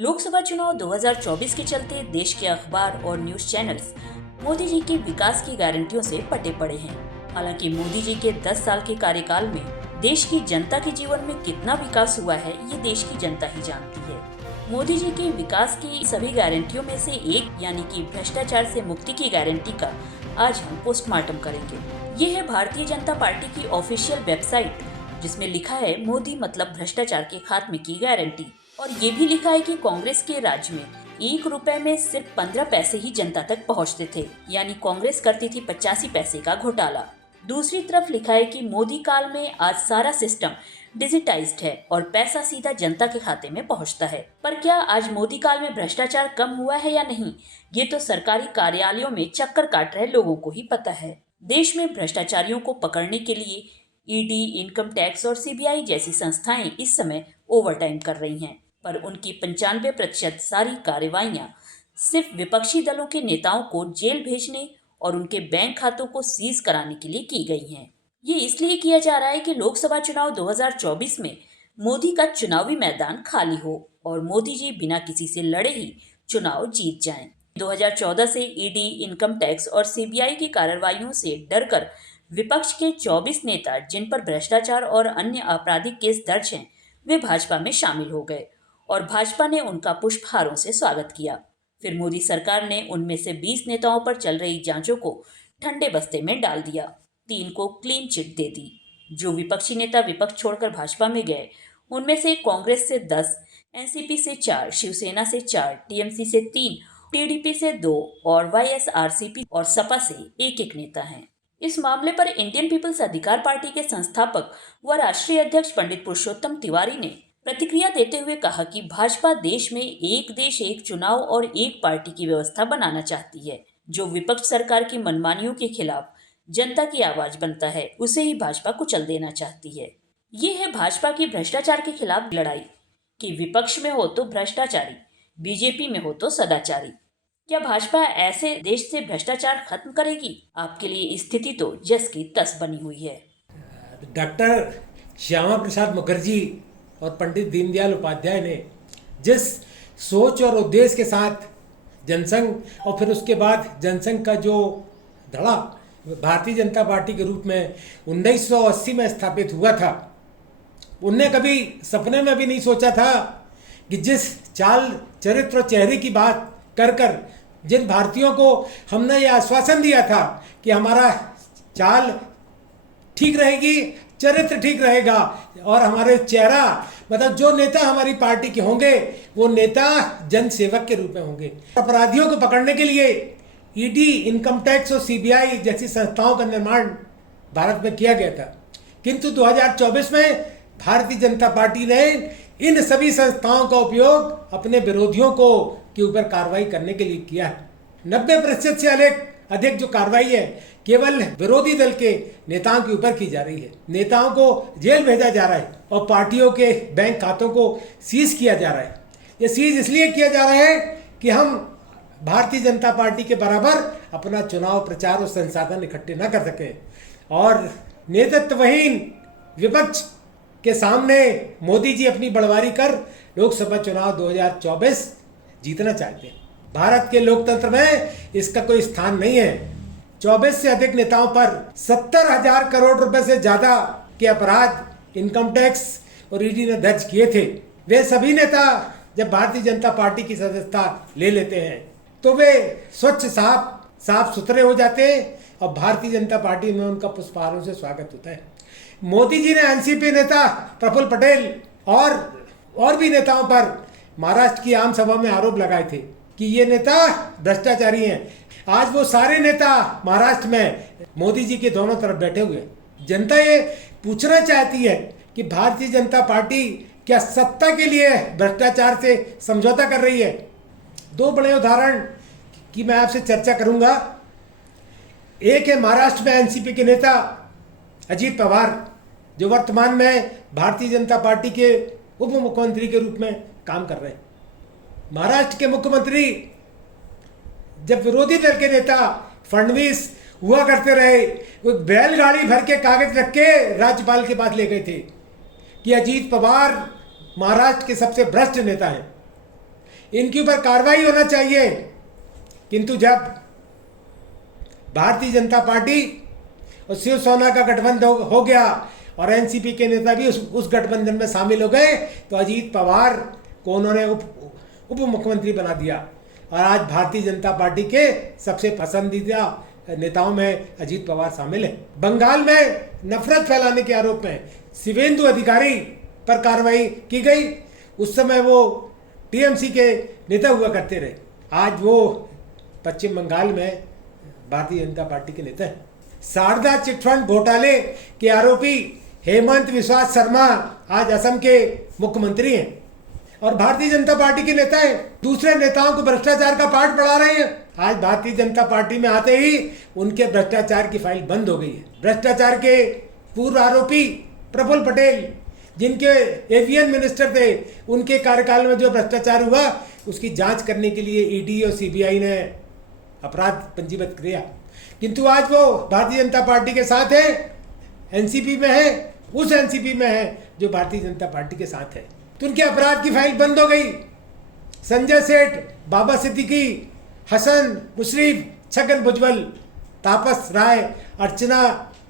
लोकसभा चुनाव 2024 के चलते देश के अखबार और न्यूज चैनल्स मोदी जी की विकास की गारंटियों से पटे पड़े हैं। हालांकि मोदी जी के 10 साल के कार्यकाल में देश की जनता के जीवन में कितना विकास हुआ है, ये देश की जनता ही जानती है। मोदी जी की विकास की सभी गारंटियों में से एक यानी कि भ्रष्टाचार से मुक्ति की गारंटी का आज हम पोस्टमार्टम करेंगे। ये है भारतीय जनता पार्टी की ऑफिशियल वेबसाइट, जिसमें लिखा है मोदी मतलब भ्रष्टाचार के खात्मे की गारंटी। और ये भी लिखा है कि कांग्रेस के राज में 1 रुपए में सिर्फ 15 पैसे ही जनता तक पहुंचते थे, यानी कांग्रेस करती थी 85 पैसे का घोटाला। दूसरी तरफ लिखा है कि मोदी काल में आज सारा सिस्टम डिजिटाइज्ड है और पैसा सीधा जनता के खाते में पहुंचता है। पर क्या आज मोदी काल में भ्रष्टाचार कम हुआ है या नहीं, ये तो सरकारी कार्यालयों में चक्कर काट रहे लोगों को ही पता है। देश में भ्रष्टाचारियों को पकड़ने के लिए ईडी, इनकम टैक्स और सीबीआई जैसी संस्थाएं इस समय ओवरटाइम कर रही हैं, पर उनकी 95% सारी कार्रवाइयां सिर्फ विपक्षी दलों के नेताओं को जेल भेजने और उनके बैंक खातों को सीज कराने के लिए की गई हैं। ये इसलिए किया जा रहा है कि लोकसभा चुनाव 2024 में मोदी का चुनावी मैदान खाली हो और मोदी जी बिना किसी से लड़े ही चुनाव जीत जाएं। 2014 से ईडी, इनकम टैक्स और सीबीआई की कार्रवाइयों से डरकर विपक्ष के 24 नेता, जिन पर भ्रष्टाचार और अन्य आपराधिक केस दर्ज हैं, वे भाजपा में शामिल हो गए और भाजपा ने उनका पुष्पहारों से स्वागत किया। फिर मोदी सरकार ने उनमें से 20 नेताओं पर चल रही जांचों को ठंडे बस्ते में डाल दिया, 3 को क्लीन चिट दे दी। जो विपक्षी नेता विपक्ष छोड़कर भाजपा में गए, उनमें से कांग्रेस से 10, एनसीपी से 4, शिवसेना से 4, टीएमसी से 3, टीडीपी से 2 और वाईएसआरसीपी और सपा से एक नेता हैं। इस मामले पर इंडियन पीपल्स अधिकार पार्टी के संस्थापक व राष्ट्रीय अध्यक्ष पंडित पुरुषोत्तम तिवारी ने प्रतिक्रिया देते हुए कहा कि भाजपा देश में एक देश एक चुनाव और एक पार्टी की व्यवस्था बनाना चाहती है। जो विपक्ष सरकार की मनमानियों के खिलाफ जनता की आवाज बनता है, उसे ही भाजपा कुचल देना चाहती है। ये है भाजपा की भ्रष्टाचार के खिलाफ लड़ाई कि विपक्ष में हो तो भ्रष्टाचारी, बीजेपी में हो तो सदाचारी। क्या भाजपा ऐसे देश से भ्रष्टाचार खत्म करेगी? आपके लिए स्थिति तो जस की तस बनी हुई है। डॉक्टर श्यामा प्रसाद मुखर्जी और पंडित दीनदयाल उपाध्याय ने जिस सोच और उद्देश्य के साथ जनसंघ और फिर उसके बाद जनसंघ का जो धड़ा भारतीय जनता पार्टी के रूप में 1980 में स्थापित हुआ था, उनने कभी सपने में भी नहीं सोचा था कि जिस चाल, चरित्र और चेहरे की बात कर कर जिन भारतीयों को हमने ये आश्वासन दिया था कि हमारा चाल ठीक रहेगी, चरित्र ठीक रहेगा और हमारे चेहरा मतलब जो नेता हमारी पार्टी के होंगे वो नेता जन सेवक के रूप में होंगे। अपराधियों को पकड़ने के लिए ईडी, इनकम टैक्स और सीबीआई जैसी संस्थाओं का निर्माण भारत में किया गया था, किंतु 2024 में भारतीय जनता पार्टी ने इन सभी संस्थाओं का उपयोग अपने विरोधियों को के ऊपर कार्रवाई करने के लिए किया है। 90% से अधिक जो कार्रवाई है केवल विरोधी दल के नेताओं के ऊपर की जा रही है। नेताओं को जेल भेजा जा रहा है और पार्टियों के बैंक खातों को सीज किया जा रहा है। ये सीज इसलिए किया जा रहा है कि हम भारतीय जनता पार्टी के बराबर अपना चुनाव प्रचार और संसाधन इकट्ठे न कर सके और नेतृत्वहीन विपक्ष के सामने मोदी जी अपनी बड़वारी कर लोकसभा चुनाव 2024 जीतना चाहते हैं। भारत के लोकतंत्र में इसका कोई स्थान नहीं है। 24 से अधिक नेताओं पर 70,000 करोड़ रुपए से ज्यादा के अपराध इनकम टैक्स और ईडी ने दर्ज किए थे। वे सभी नेता जब भारतीय जनता पार्टी की सदस्यता ले लेते हैं तो वे स्वच्छ, साफ सुथरे हो जाते हैं और भारतीय जनता पार्टी में उनका पुष्पहारों से स्वागत होता है। मोदी जी ने एनसीपी नेता प्रफुल्ल पटेल और भी नेताओं पर महाराष्ट्र की आम सभा में आरोप लगाए थे कि ये नेता भ्रष्टाचारी हैं। आज वो सारे नेता महाराष्ट्र में मोदी जी के दोनों तरफ बैठे हुए। जनता ये पूछना चाहती है कि भारतीय जनता पार्टी क्या सत्ता के लिए भ्रष्टाचार से समझौता कर रही है? 2 बड़े उदाहरण की मैं आपसे चर्चा करूंगा। एक है महाराष्ट्र में एनसीपी के नेता अजीत पवार, जो वर्तमान में भारतीय जनता पार्टी के उप मुख्यमंत्री के रूप में काम कर रहे हैं। महाराष्ट्र के मुख्यमंत्री जब विरोधी दल के नेता फडणवीस हुआ करते रहे, वो बैलगाड़ी भर के कागज रख के राज्यपाल के पास ले गए थे कि अजीत पवार महाराष्ट्र के सबसे भ्रष्ट नेता हैं। इनके ऊपर कार्रवाई होना चाहिए। किंतु जब भारतीय जनता पार्टी और शिवसेना का गठबंधन हो गया और एनसीपी के नेता भी उस गठबंधन में शामिल हो गए, तो अजीत पवार को उन्होंने उप मुख्यमंत्री बना दिया और आज भारतीय जनता पार्टी के सबसे पसंदीदा नेताओं में अजीत पवार शामिल है। बंगाल में नफरत फैलाने के आरोप में शिवेंदु अधिकारी पर कार्रवाई की गई। उस समय वो टीएमसी के नेता हुआ करते रहे, आज वो पश्चिम बंगाल में भारतीय जनता पार्टी के नेता हैं। शारदा चिटफंड घोटाले के आरोपी हेमंत बिस्वा शर्मा आज असम के मुख्यमंत्री हैं और भारतीय जनता पार्टी के नेता हैं। दूसरे नेताओं को भ्रष्टाचार का पाठ पढ़ा रहे हैं। आज भारतीय जनता पार्टी में आते ही उनके भ्रष्टाचार की फाइल बंद हो गई है। भ्रष्टाचार के पूर्व आरोपी प्रफुल्ल पटेल, जिनके एवियन मिनिस्टर थे, उनके कार्यकाल में जो भ्रष्टाचार हुआ उसकी जांच करने के लिए ईडी और सीबीआई ने अपराध पंजीबद्ध किया, किंतु आज वो भारतीय जनता पार्टी के साथ है, एनसीपी में है, उस एनसीपी में है जो भारतीय जनता पार्टी के साथ है, तो उनके अपराध की फाइल बंद हो गई। संजय सेठ, बाबा सिद्दीकी, हसन मुशरीफ, छगन भुजबल, तापस राय, अर्चना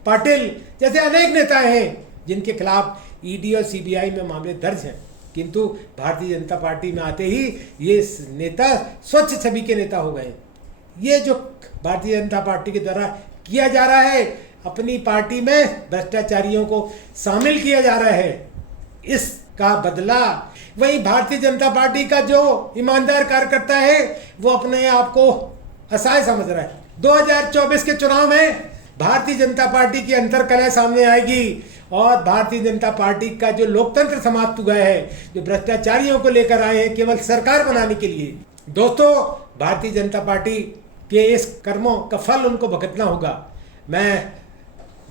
पाटिल जैसे अनेक नेता हैं जिनके खिलाफ ईडी और सीबीआई में मामले दर्ज हैं, किंतु भारतीय जनता पार्टी में आते ही ये नेता स्वच्छ छवि के नेता हो गए। ये जो भारतीय जनता पार्टी के द्वारा किया जा रहा है, अपनी पार्टी में भ्रष्टाचारियों को शामिल किया जा रहा है, इसका बदला वही भारतीय जनता पार्टी का जो ईमानदार कार्यकर्ता है वो अपने आप को असहाय समझ रहा है। 2024 के चुनाव में भारतीय जनता पार्टी की अंतर्कलह सामने आएगी और भारतीय जनता पार्टी का जो लोकतंत्र समाप्त हुआ है, जो भ्रष्टाचारियों को लेकर आए हैं केवल सरकार बनाने के लिए, दोस्तों भारतीय जनता पार्टी के इस कर्मों का फल उनको भुगतना होगा। मैं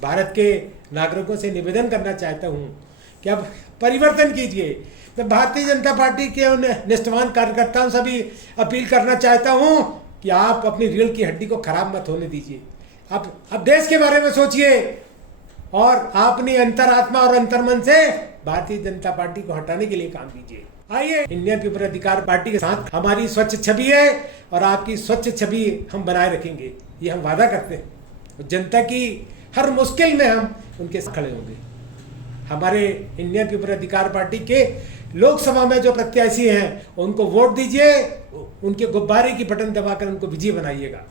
भारत के नागरिकों से निवेदन करना चाहता हूं कि अब परिवर्तन कीजिए। मैं भारतीय जनता पार्टी के उन निष्ठावान कार्यकर्ताओं से भी अपील करना चाहता हूं कि आप अपनी रीढ़ की हड्डी को खराब मत होने दीजिए। अब देश के बारे में सोचिए और अपनी अंतरात्मा और अंतर्मन से भारतीय जनता पार्टी को हटाने के लिए काम कीजिए। आइए, इंडियन पीपल अधिकार पार्टी के साथ हमारी स्वच्छ छवि है और आपकी स्वच्छ छवि हम बनाए रखेंगे, ये हम वादा करते हैं। जनता की हर मुश्किल में हम उनके साथ खड़े होंगे। हमारे इंडियन पीपल अधिकार पार्टी के लोकसभा में जो प्रत्याशी हैं उनको वोट दीजिए, उनके गुब्बारे की बटन दबाकर उनको विजयी बनाइएगा।